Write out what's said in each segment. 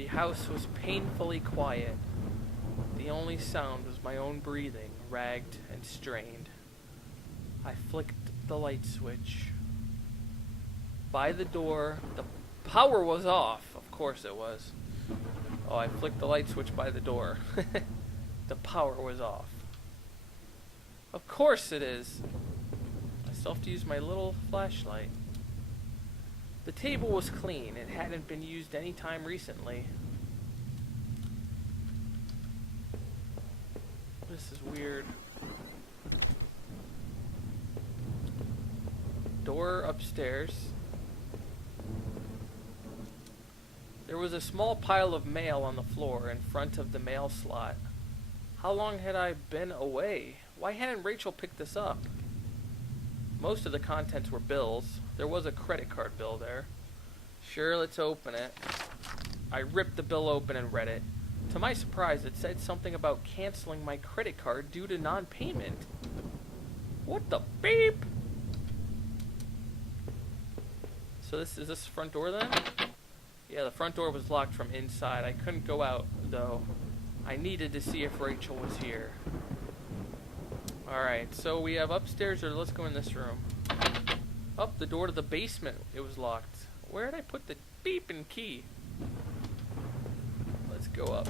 The house was painfully quiet. The only sound was my own breathing, ragged and strained. I flicked the light switch. By the door, the power was off. Of course it was. Oh, I flicked the light switch by the door. The power was off. Of course it is. I still have to use my little flashlight. The table was clean. It hadn't been used any time recently. This is weird. Door upstairs. There was a small pile of mail on the floor in front of the mail slot. How long had I been away? Why hadn't Rachel picked this up? Most of the contents were bills. There was a credit card bill there. Sure, let's open it. I ripped the bill open and read it. To my surprise, it said something about canceling my credit card due to non-payment. What the beep? So this is this front door then? Yeah, the front door was locked from inside. I couldn't go out, though. I needed to see if Rachel was here. Alright, so we have upstairs, or let's go in this room. Up, the door to the basement, it was locked. Where did I put the beeping key? Let's go up.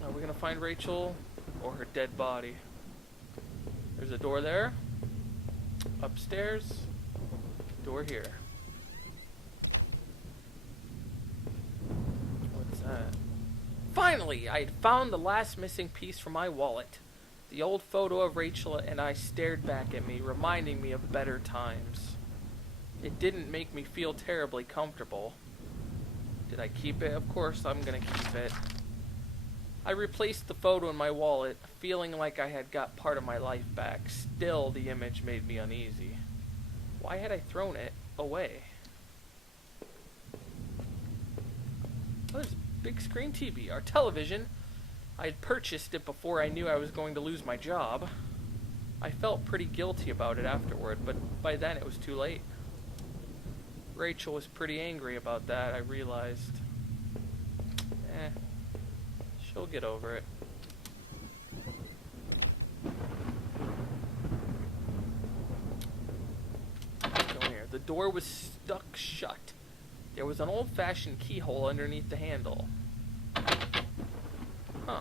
Are we gonna find Rachel or her dead body? There's a door there. Upstairs. Door here. What's that? Finally, I had found the last missing piece from my wallet. The old photo of Rachel and I stared back at me, reminding me of better times. It didn't make me feel terribly comfortable. Did I keep it? Of course I'm gonna keep it. I replaced the photo in my wallet, feeling like I had got part of my life back. Still, the image made me uneasy. Why had I thrown it away? Oh, there's a big screen TV, our television. I had purchased it before I knew I was going to lose my job. I felt pretty guilty about it afterward, but by then it was too late. Rachel was pretty angry about that, I realized. She'll get over it. Let's go here. The door was stuck shut. There was an old-fashioned keyhole underneath the handle. Huh.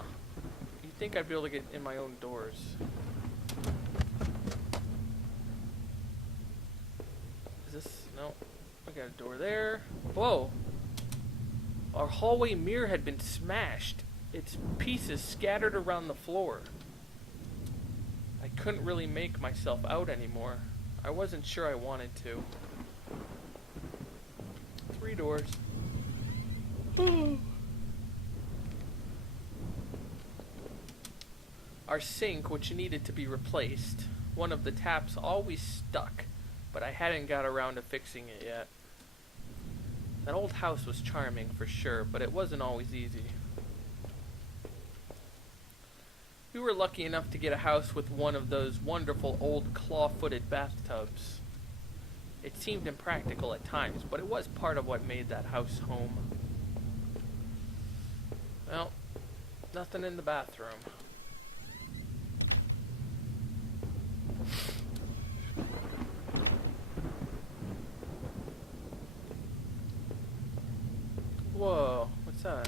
You'd think I'd be able to get in my own doors. Is this... No. I got a door there. Whoa. Our hallway mirror had been smashed. Its pieces scattered around the floor. I couldn't really make myself out anymore. I wasn't sure I wanted to. 3 doors. Our sink, which needed to be replaced, one of the taps always stuck, but I hadn't got around to fixing it yet. That old house was charming for sure, but it wasn't always easy. We were lucky enough to get a house with one of those wonderful old claw-footed bathtubs. It seemed impractical at times, but it was part of what made that house home. Well, nothing in the bathroom. Whoa, what's that?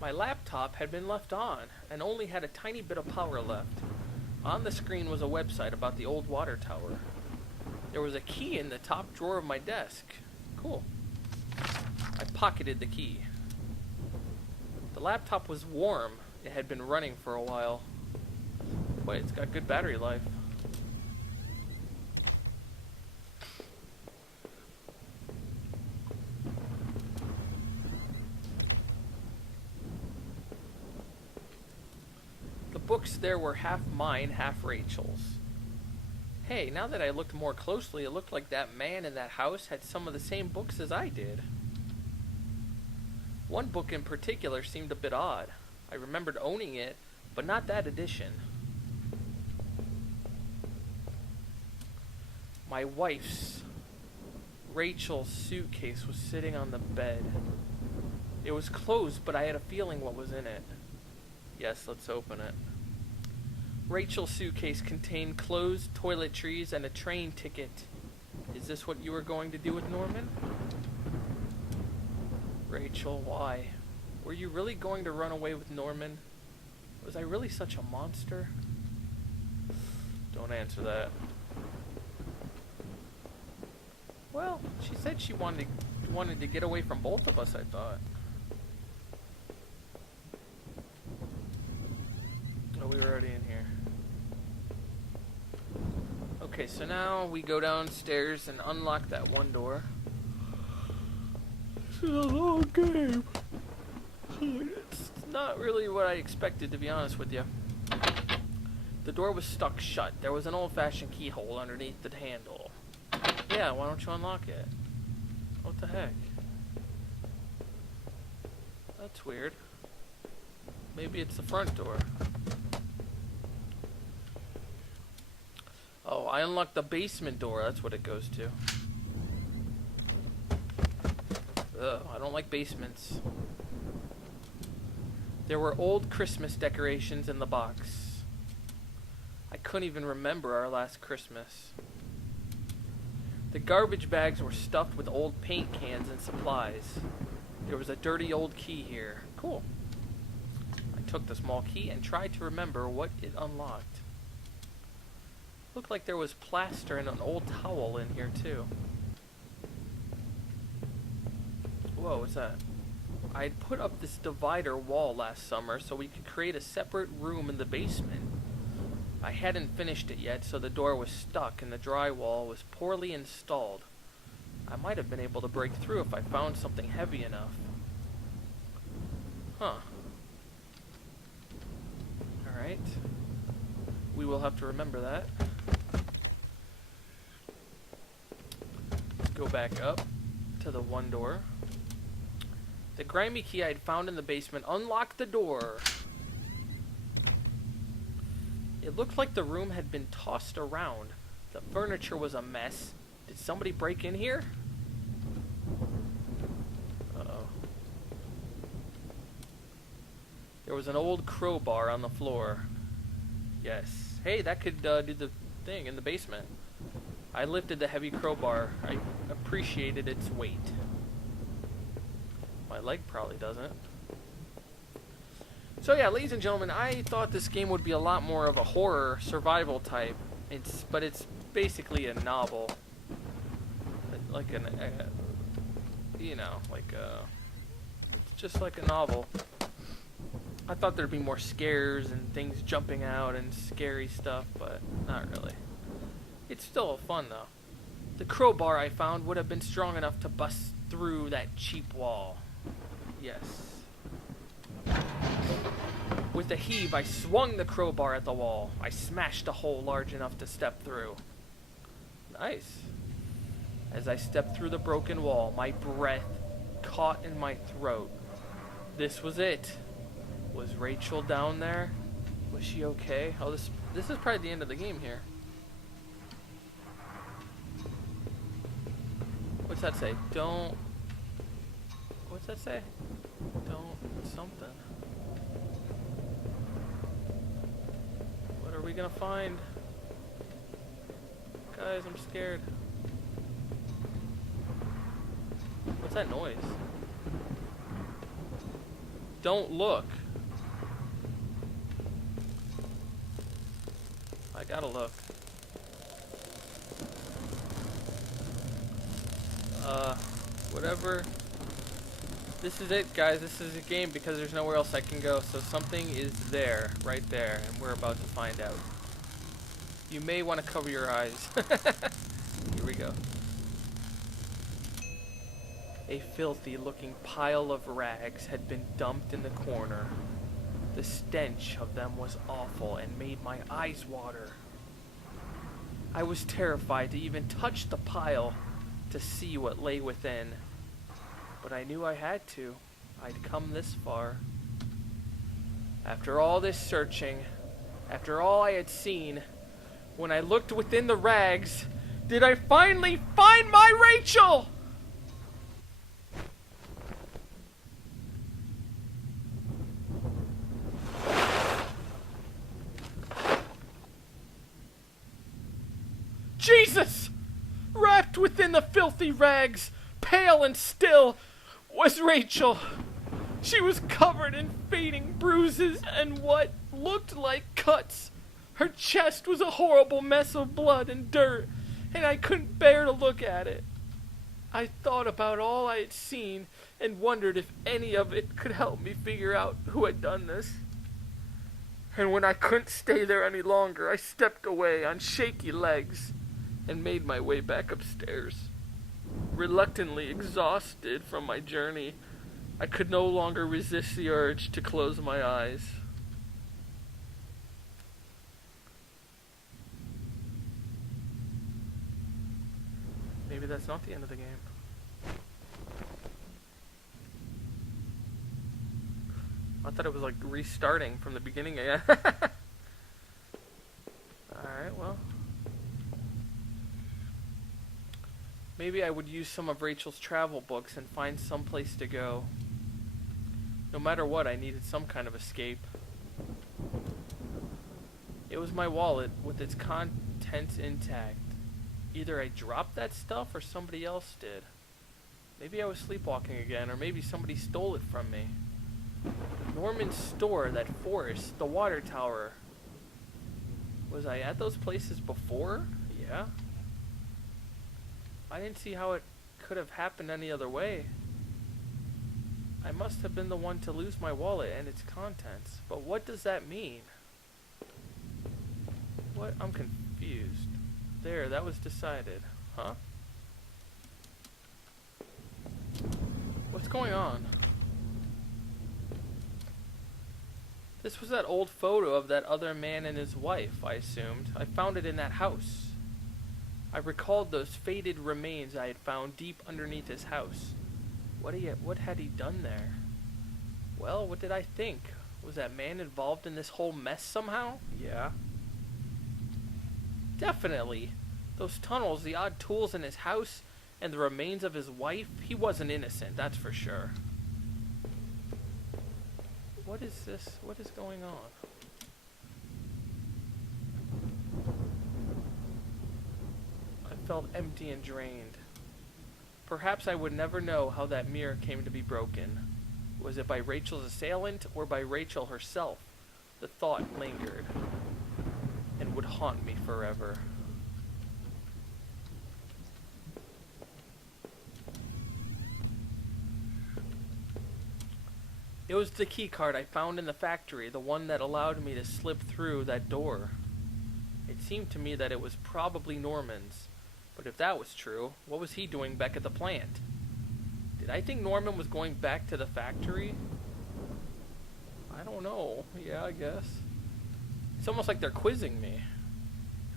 My laptop had been left on and only had a tiny bit of power left. On the screen was a website about the old water tower. There was a key in the top drawer of my desk. Cool. I pocketed the key. The laptop was warm. It had been running for a while. Boy, it's got good battery life. The books there were half mine, half Rachel's. Hey, now that I looked more closely, it looked like that man in that house had some of the same books as I did. One book in particular seemed a bit odd. I remembered owning it, but not that edition. My wife's, Rachel's suitcase was sitting on the bed. It was closed, but I had a feeling what was in it. Yes, let's open it. Rachel's suitcase contained clothes, toiletries, and a train ticket. Is this what you were going to do with Norman? Rachel, why? Were you really going to run away with Norman? Was I really such a monster? Don't answer that. Well, she said she wanted to get away from both of us, I thought. Oh, we were already in here. Okay, so now we go downstairs and unlock that one door. This is a long game. It's not really what I expected, to be honest with you. The door was stuck shut. There was an old-fashioned keyhole underneath the handle. Yeah, why don't you unlock it? What the heck? That's weird. Maybe it's the front door. Oh, I unlocked the basement door. That's what it goes to. Ugh, I don't like basements. There were old Christmas decorations in the box. I couldn't even remember our last Christmas. The garbage bags were stuffed with old paint cans and supplies. There was a dirty old key here. Cool. I took the small key and tried to remember what it unlocked. Looked like there was plaster and an old towel in here too. Whoa, what's that? I had put up this divider wall last summer so we could create a separate room in the basement. I hadn't finished it yet, so the door was stuck and the drywall was poorly installed. I might have been able to break through if I found something heavy enough. Huh. Alright. We will have to remember that. Let's go back up to the one door. The grimy key I had found in the basement unlocked the door. It looked like the room had been tossed around. The furniture was a mess. Did somebody break in here? Uh-oh. There was an old crowbar on the floor. Yes. Hey, that could do the thing in the basement. I lifted the heavy crowbar. I appreciated its weight. My leg probably doesn't. So yeah, ladies and gentlemen, I thought this game would be a lot more of a horror survival type. But it's basically a novel, like it's just like a novel. I thought there'd be more scares and things jumping out and scary stuff, but not really. It's still fun though. The crowbar I found would have been strong enough to bust through that cheap wall. Yes. With a heave, I swung the crowbar at the wall. I smashed a hole large enough to step through. Nice. As I stepped through the broken wall, my breath caught in my throat. This was it. Was Rachel down there? Was she okay? Oh, this is probably the end of the game here. What's that say? Don't... What's that say? Don't something. What are we gonna find? Guys, I'm scared. What's that noise? Don't look. I gotta look. Whatever. This is it, guys. This is a game because there's nowhere else I can go. So something is there, right there, and we're about to find out. You may want to cover your eyes. Here we go. A filthy-looking pile of rags had been dumped in the corner. The stench of them was awful and made my eyes water. I was terrified to even touch the pile to see what lay within. But I knew I had to. I'd come this far. After all this searching, after all I had seen, when I looked within the rags, did I finally find my Rachel? Jesus! Wrapped within the filthy rags, pale and still, was Rachel. She was covered in fading bruises and what looked like cuts. Her chest was a horrible mess of blood and dirt, and I couldn't bear to look at it. I thought about all I had seen and wondered if any of it could help me figure out who had done this. And when I couldn't stay there any longer, I stepped away on shaky legs and made my way back upstairs. Reluctantly exhausted from my journey, I could no longer resist the urge to close my eyes. Maybe that's not the end of the game. I thought it was like restarting from the beginning again. Alright, well. Maybe I would use some of Rachel's travel books and find some place to go. No matter what, I needed some kind of escape. It was my wallet with its contents intact. Either I dropped that stuff or somebody else did. Maybe I was sleepwalking again, or maybe somebody stole it from me. Norman's store, that forest, the water tower. Was I at those places before? Yeah. I didn't see how it could have happened any other way. I must have been the one to lose my wallet and its contents. But what does that mean? What? I'm confused. There, that was decided. Huh? What's going on? This was that old photo of that other man and his wife, I assumed. I found it in that house. I recalled those faded remains I had found deep underneath his house. What had he done there? Well, what did I think? Was that man involved in this whole mess somehow? Yeah. Definitely. Those tunnels, the odd tools in his house, and the remains of his wife, he wasn't innocent, that's for sure. What is this? What is going on? I felt empty and drained. Perhaps I would never know how that mirror came to be broken. Was it by Rachel's assailant or by Rachel herself? The thought lingered and would haunt me forever. It was the key card I found in the factory, the one that allowed me to slip through that door. It seemed to me that it was probably Norman's, but if that was true, what was he doing back at the plant? Did I think Norman was going back to the factory? I don't know. Yeah, I guess. It's almost like they're quizzing me.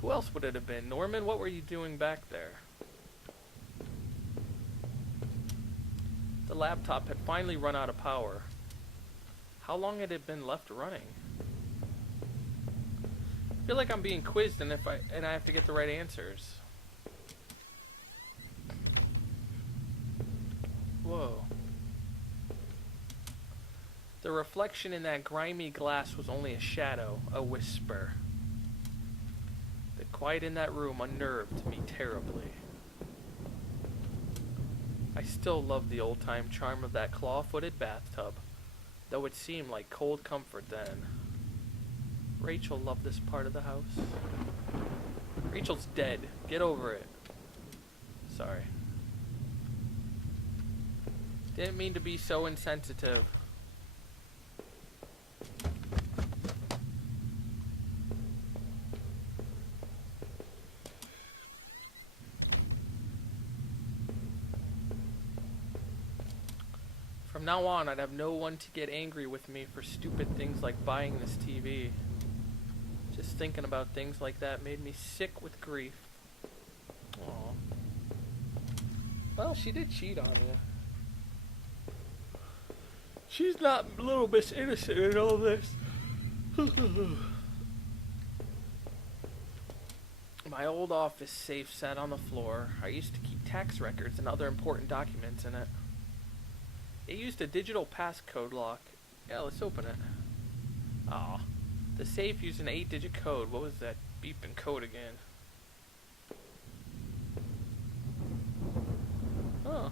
Who else would it have been? Norman, what were you doing back there? The laptop had finally run out of power. How long had it been left running? I feel like I'm being quizzed and I have to get the right answers. Whoa. The reflection in that grimy glass was only a shadow, a whisper. The quiet in that room unnerved me terribly. I still love the old-time charm of that claw-footed bathtub, though it seemed like cold comfort then. Rachel loved this part of the house. Rachel's dead. Get over it. Sorry. Didn't mean to be so insensitive. From now on, I'd have no one to get angry with me for stupid things like buying this TV. Just thinking about things like that made me sick with grief. Aww. Well, she did cheat on you. She's not a little bit innocent in all this. My old office safe sat on the floor. I used to keep tax records and other important documents in it. It used a digital passcode lock. Yeah, let's open it. Aw. The safe used an 8-digit code. What was that beeping code again? Huh.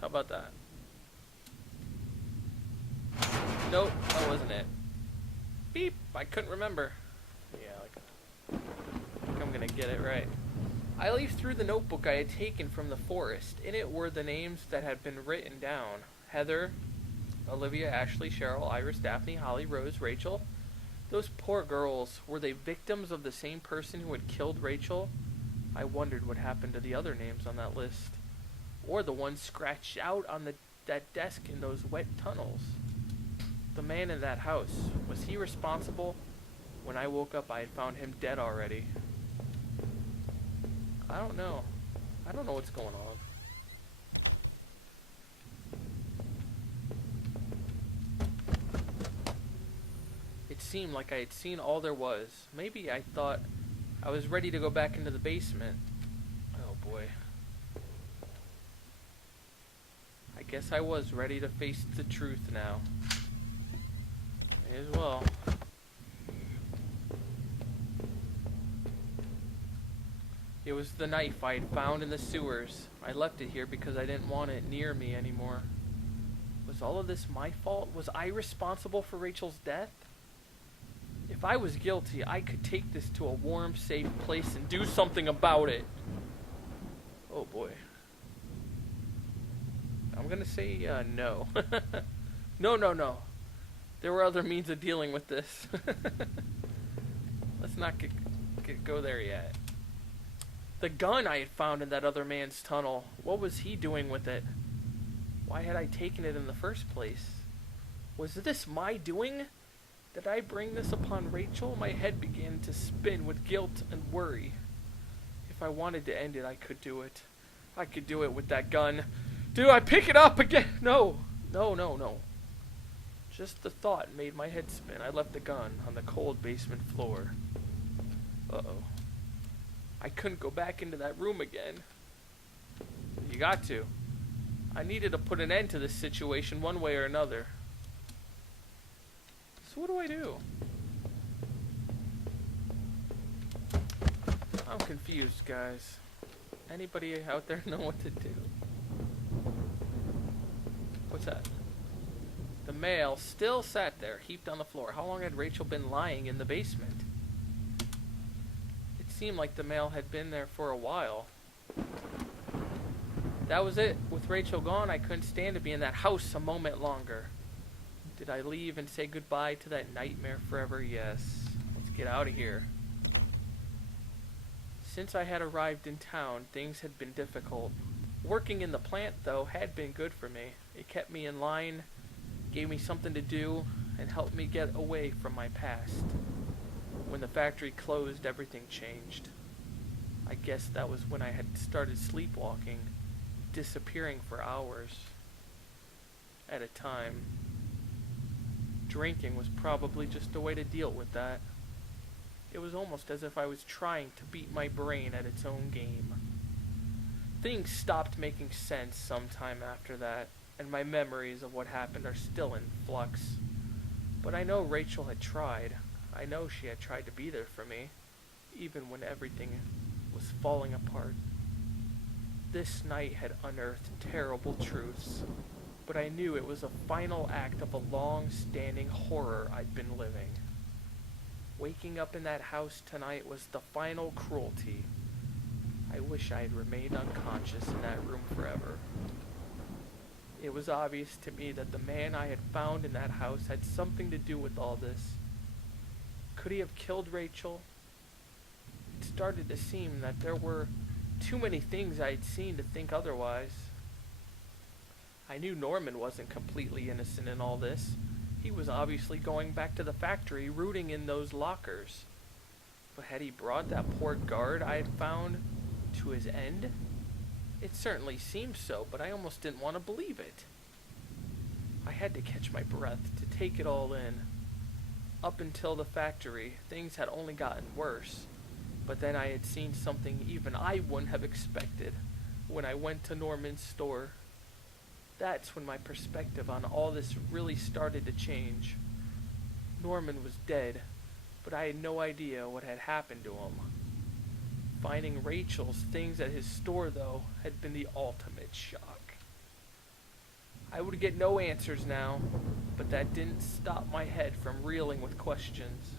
How about that? Nope, that wasn't it. Beep! I couldn't remember. Yeah, like, I think I'm gonna get it right. I leafed through the notebook I had taken from the forest. In it were the names that had been written down. Heather, Olivia, Ashley, Cheryl, Iris, Daphne, Holly, Rose, Rachel. Those poor girls, were they victims of the same person who had killed Rachel? I wondered what happened to the other names on that list. Or the ones scratched out on that desk in those wet tunnels. The man in that house, was he responsible? When I woke up, I had found him dead already. I don't know. I don't know what's going on. It seemed like I had seen all there was. Maybe I thought I was ready to go back into the basement. Oh boy. I guess I was ready to face the truth now. May as well. It was the knife I had found in the sewers. I left it here because I didn't want it near me anymore. Was all of this my fault? Was I responsible for Rachel's death? If I was guilty, I could take this to a warm, safe place and do something about it. Oh boy. I'm gonna say no. No. There were other means of dealing with this. Let's not go there yet. The gun I had found in that other man's tunnel. What was he doing with it? Why had I taken it in the first place? Was this my doing? Did I bring this upon Rachel? My head began to spin with guilt and worry. If I wanted to end it, I could do it. I could do it with that gun. Do I pick it up again? No. Just the thought made my head spin. I left the gun on the cold basement floor. Uh-oh. I couldn't go back into that room again. You got to. I needed to put an end to this situation one way or another. So what do I do? I'm confused, guys. Anybody out there know what to do? What's that? The mail still sat there, heaped on the floor. How long had Rachel been lying in the basement? It seemed like the mail had been there for a while. That was it. With Rachel gone, I couldn't stand to be in that house a moment longer. Did I leave and say goodbye to that nightmare forever? Yes. Let's get out of here. Since I had arrived in town, things had been difficult. Working in the plant, though, had been good for me. It kept me in line, gave me something to do, and helped me get away from my past. When the factory closed, everything changed. I guess that was when I had started sleepwalking, disappearing for hours at a time. Drinking was probably just a way to deal with that. It was almost as if I was trying to beat my brain at its own game. Things stopped making sense sometime after that, and my memories of what happened are still in flux. But I know Rachel had tried. I know she had tried to be there for me, even when everything was falling apart. This night had unearthed terrible truths, but I knew it was a final act of a long-standing horror I'd been living. Waking up in that house tonight was the final cruelty. I wish I had remained unconscious in that room forever. It was obvious to me that the man I had found in that house had something to do with all this. Could he have killed Rachel? It started to seem that there were too many things I had seen to think otherwise. I knew Norman wasn't completely innocent in all this. He was obviously going back to the factory, rooting in those lockers. But had he brought that poor guard I had found to his end? It certainly seemed so, but I almost didn't want to believe it. I had to catch my breath to take it all in. Up until the factory, things had only gotten worse. But then I had seen something even I wouldn't have expected when I went to Norman's store. That's when my perspective on all this really started to change. Norman was dead, but I had no idea what had happened to him. Finding Rachel's things at his store, though, had been the ultimate shock. I would get no answers now, but that didn't stop my head from reeling with questions.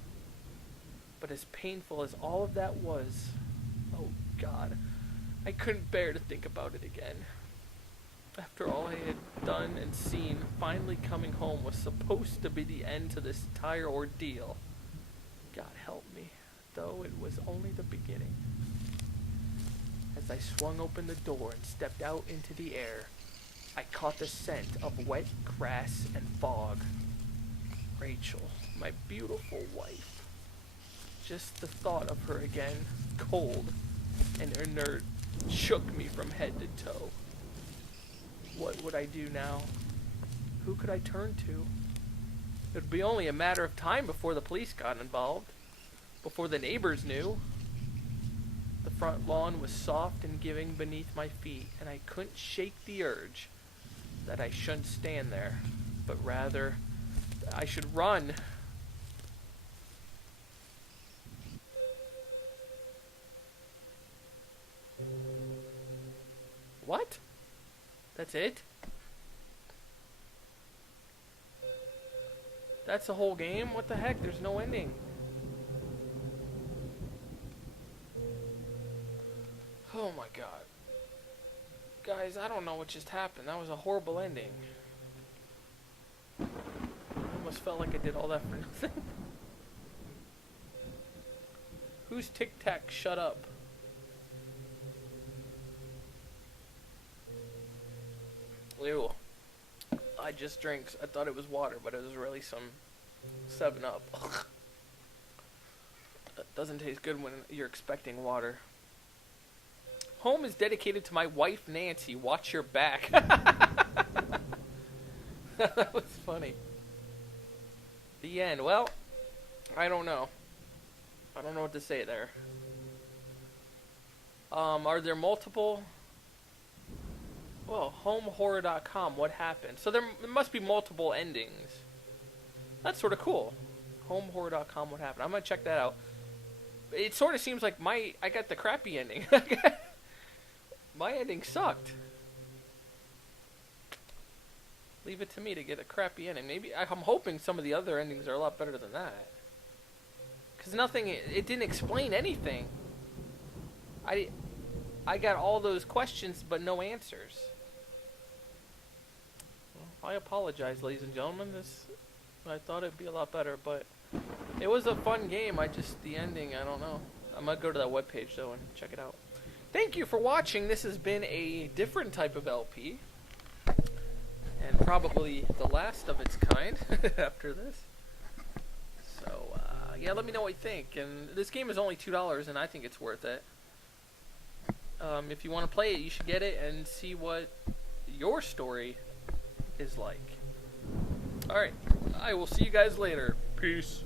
But as painful as all of that was, oh God, I couldn't bear to think about it again. After all I had done and seen, finally coming home was supposed to be the end to this entire ordeal. God help me, though it was only the beginning. As I swung open the door and stepped out into the air, I caught the scent of wet grass and fog. Rachel, my beautiful wife. Just the thought of her again, cold and inert, shook me from head to toe. What would I do now? Who could I turn to? It would be only a matter of time before the police got involved, before the neighbors knew. The front lawn was soft and giving beneath my feet, and I couldn't shake the urge that I shouldn't stand there, but rather that I should run. What? That's it? That's the whole game? What the heck? There's no ending. Oh my god. Guys, I don't know what just happened. That was a horrible ending. I almost felt like I did all that for nothing. Who's Tic Tac? Shut up. Ew. I just drank. I thought it was water, but it was really some 7-Up. That doesn't taste good when you're expecting water. Home is dedicated to my wife, Nancy. Watch your back. That was funny. The end. Well, I don't know. I don't know what to say there. Are there multiple... Well, homehorror.com, what happened? So there must be multiple endings. That's sort of cool. Homehorror.com, what happened? I'm going to check that out. It sort of seems like I got the crappy ending. My ending sucked. Leave it to me to get a crappy ending. Maybe I'm hoping some of the other endings are a lot better than that. Because it didn't explain anything. I got all those questions, but no answers. Well, I apologize, ladies and gentlemen. I thought it'd be a lot better, but it was a fun game. The ending, I don't know. I'm going to go to that webpage, though, and check it out. Thank you for watching. This has been a different type of LP. And probably the last of its kind after this. So, yeah, let me know what you think. And this game is only $2, and I think it's worth it. If you want to play it, you should get it and see what your story is like. Alright, I will see you guys later. Peace.